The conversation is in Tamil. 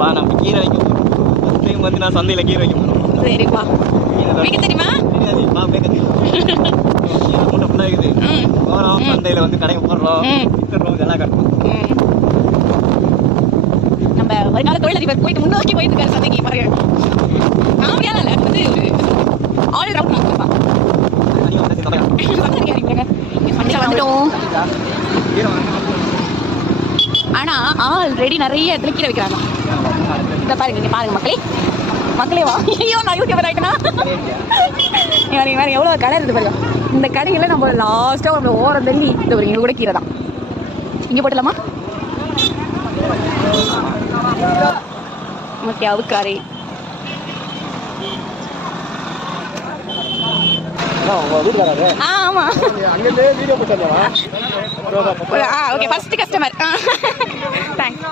வா நம்ம கீரை வைக்க போகிறோம். வந்து நான் சந்தையில் கீரை வைக்க போகிறோம். சரிப்பா. வைக்க தெரியுமா? தெரியாது. வா வைக்க தெரியும். கீரை மூட்டை ஃபுல்லாக இருக்குது. போகிறோம் சந்தையில் வந்து கடைக்கு போடுறோம், விற்றுறோம், இதெல்லாம் கட்டணும். நம்ம வருங்கால தொழிலதிபர் போயிட்டு முன்னோக்கி போயிட்டு இருக்காரு சந்தைக்கு பாருங்க. நாம இல்லை வந்து ஒரு ஆல் ரவுண்ட் நாங்கள் வந்துட்டோம். ஆனா ஆல்ரெடி நிறைய இடத்துல கீரை வைக்கிறாங்க. இந்த பாருங்க, நீங்க பாருங்க மக்களே வா. ஐயோ நான் யூடியூபர் ஆயிட்டேனா? வேற எவ்வளவு கடை இருக்கு பாருங்க. இந்த கடையில நம்ம லாஸ்டா ஒரு ஓரம் தள்ளி இந்த ஒரு இங்க கூட கீரை தான். இங்க போட்டலாமா? ஓகே, அவுக்காரி ஆமா. Okay, first customer. தேங்க்ஸ்.